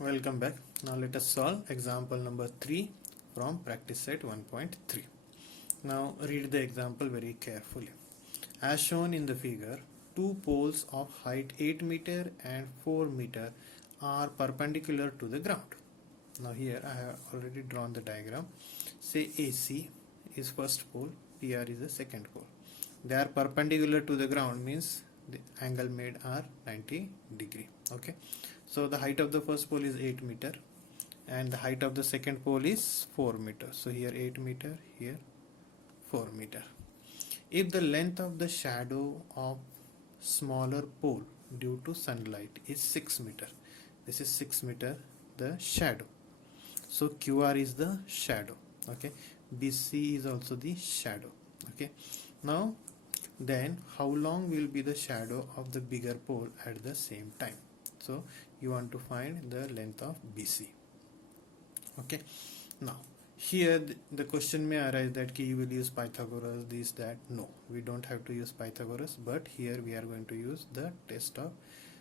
Welcome back. Now let us solve example number 3 from practice set 1.3. Now read the example very carefully. As shown in the figure, two poles of height 8 meter and 4 meter are perpendicular to the ground. Now here I have already drawn the diagram. Say AC is first pole, PR is the second pole. They are perpendicular to the ground means the angle made are 90 degree. Okay. So the height of the first pole is 8 meter and the height of the second pole is 4 meter. So here 8 meter, here 4 meter. If the length of the shadow of smaller pole due to sunlight is 6 meter, this is 6 meter the shadow. So QR is the shadow. Okay, BC is also the shadow. Okay, now then how long will be the shadow of the bigger pole at the same time? So you want to find the length of BC. Okay, now here the question may arise that you will use Pythagoras, this, that. No, we don't have to use Pythagoras, but here we are going to use the test of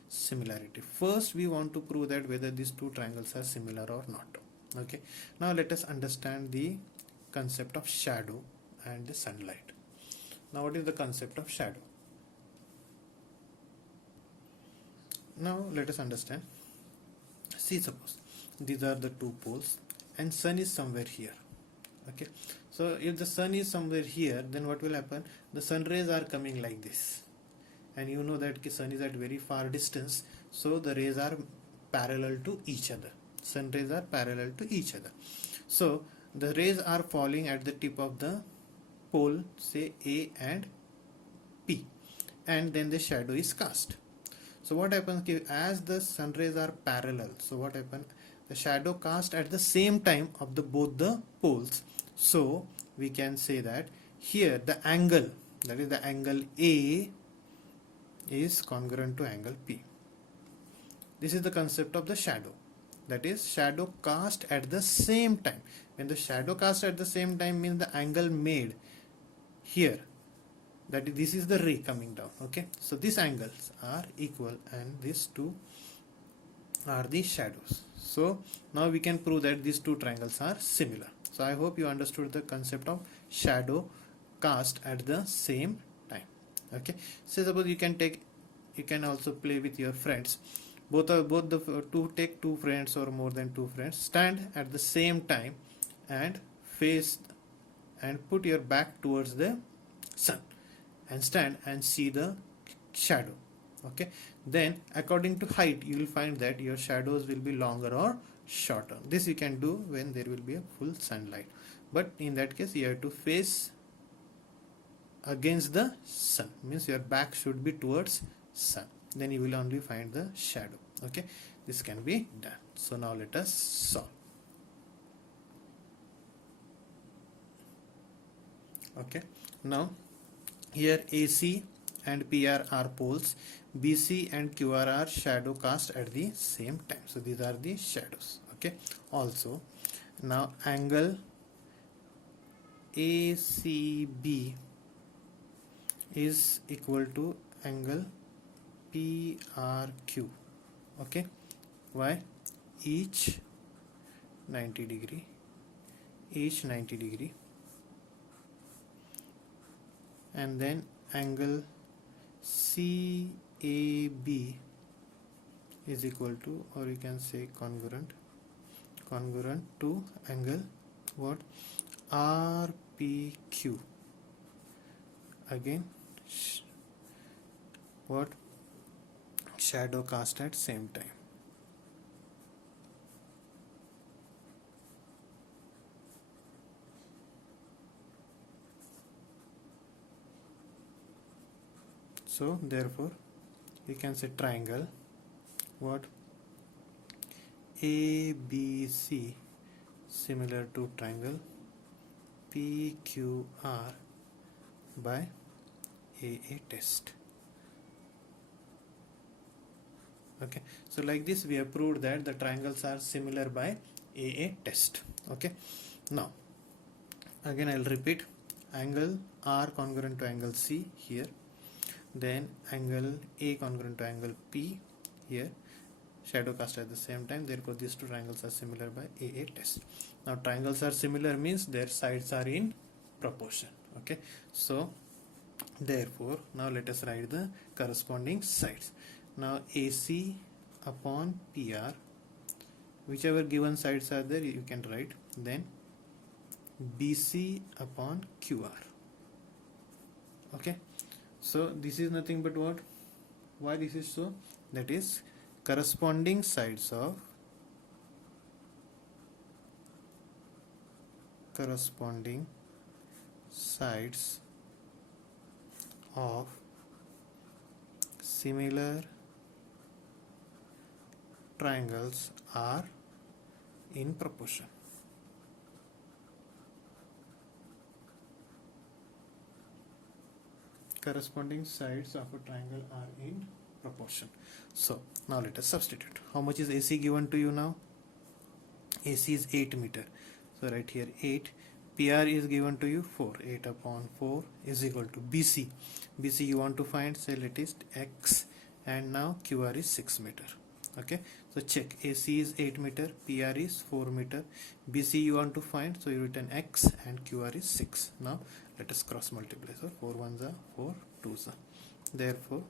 similarity. First we want to prove that whether these two triangles are similar or not. Okay, now let us understand the concept of shadow and the sunlight. Now what is the concept of shadow? Now let us understand. See, suppose these are the two poles and sun is somewhere here. Okay, so if the sun is somewhere here, then what will happen? The sun rays are coming like this, and you know that the sun is at very far distance, so the rays are parallel to each other. Sun rays are parallel to each other, so the rays are falling at the tip of the pole, say A and P, and then the shadow is cast. So what happens as the sun rays are parallel? So what happens? The shadow cast at the same time of the both the poles. So we can say that here the angle, that is the angle A, is congruent to angle P. This is the concept of the shadow. That is shadow cast at the same time. When the shadow cast at the same time means the angle made here, that is, this is the ray coming down. Okay, so these angles are equal and these two are the shadows. So now we can prove that these two triangles are similar. So I hope you understood the concept of shadow cast at the same time. Okay, so suppose you can also play with your friends. Take two friends or more than two friends, stand at the same time and face and put your back towards the sun and stand and see the shadow. Okay, then according to height you will find that your shadows will be longer or shorter. This you can do when there will be a full sunlight, but in that case you have to face against the sun, means your back should be towards sun, then you will only find the shadow. Okay, this can be done. So now let us solve. Okay, now here AC and PR are poles, BC and QR are shadow cast at the same time. So these are the shadows. Okay, also now angle ACB is equal to angle PRQ. Okay, why? Each 90 degree, and then angle CAB is equal to, or you can say congruent to angle what? RPQ. Again what? Shadow cast at same time. So therefore you can say triangle what? ABC similar to triangle PQR by AA test. Okay, so like this we have proved that the triangles are similar by AA test. Okay, now again I'll repeat, angle R congruent to angle C here, then angle A congruent to angle P here, shadow cast at the same time. Therefore these two triangles are similar by AA test. Now triangles are similar means their sides are in proportion. Okay, so therefore now let us write the corresponding sides. Now AC upon PR, whichever given sides are there you can write, then BC upon QR. Okay, so this is nothing but what? Why this is so? That is corresponding sides of similar triangles are in proportion. Corresponding sides of a triangle are in proportion. So now let us substitute. How much is AC given to you now? AC is 8 meter. So right here 8. PR is given to you 4. 8 upon 4 is equal to BC. BC you want to find, say let it X, and now QR is 6 meter. Okay, so check. AC is 8 meter, PR is 4 meter, BC you want to find, so you written X and QR is 6. Now let us cross multiply. So 4 ones are 4 twos are. Therefore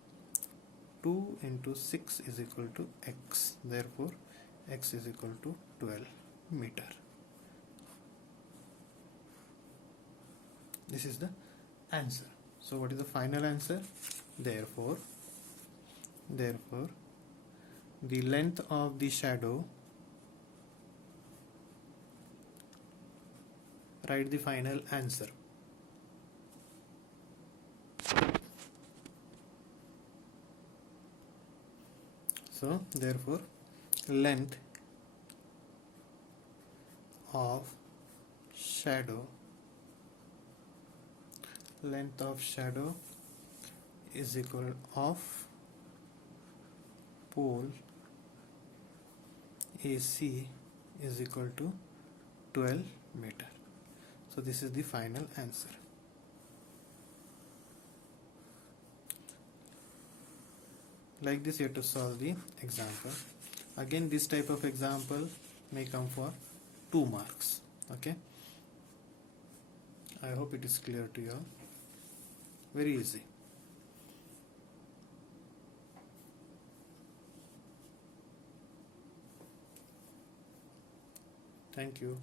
2 into 6 is equal to X. Therefore X is equal to 12 meter. This is the answer. So what is the final answer? Therefore the length of the shadow, write the final answer. So therefore length of shadow is equal of pole AC is equal to 12 meter. So this is the final answer. Like this you have to solve the example. Again this type of example may come for 2 marks. Okay, I hope it is clear to you all. Very easy. Thank you.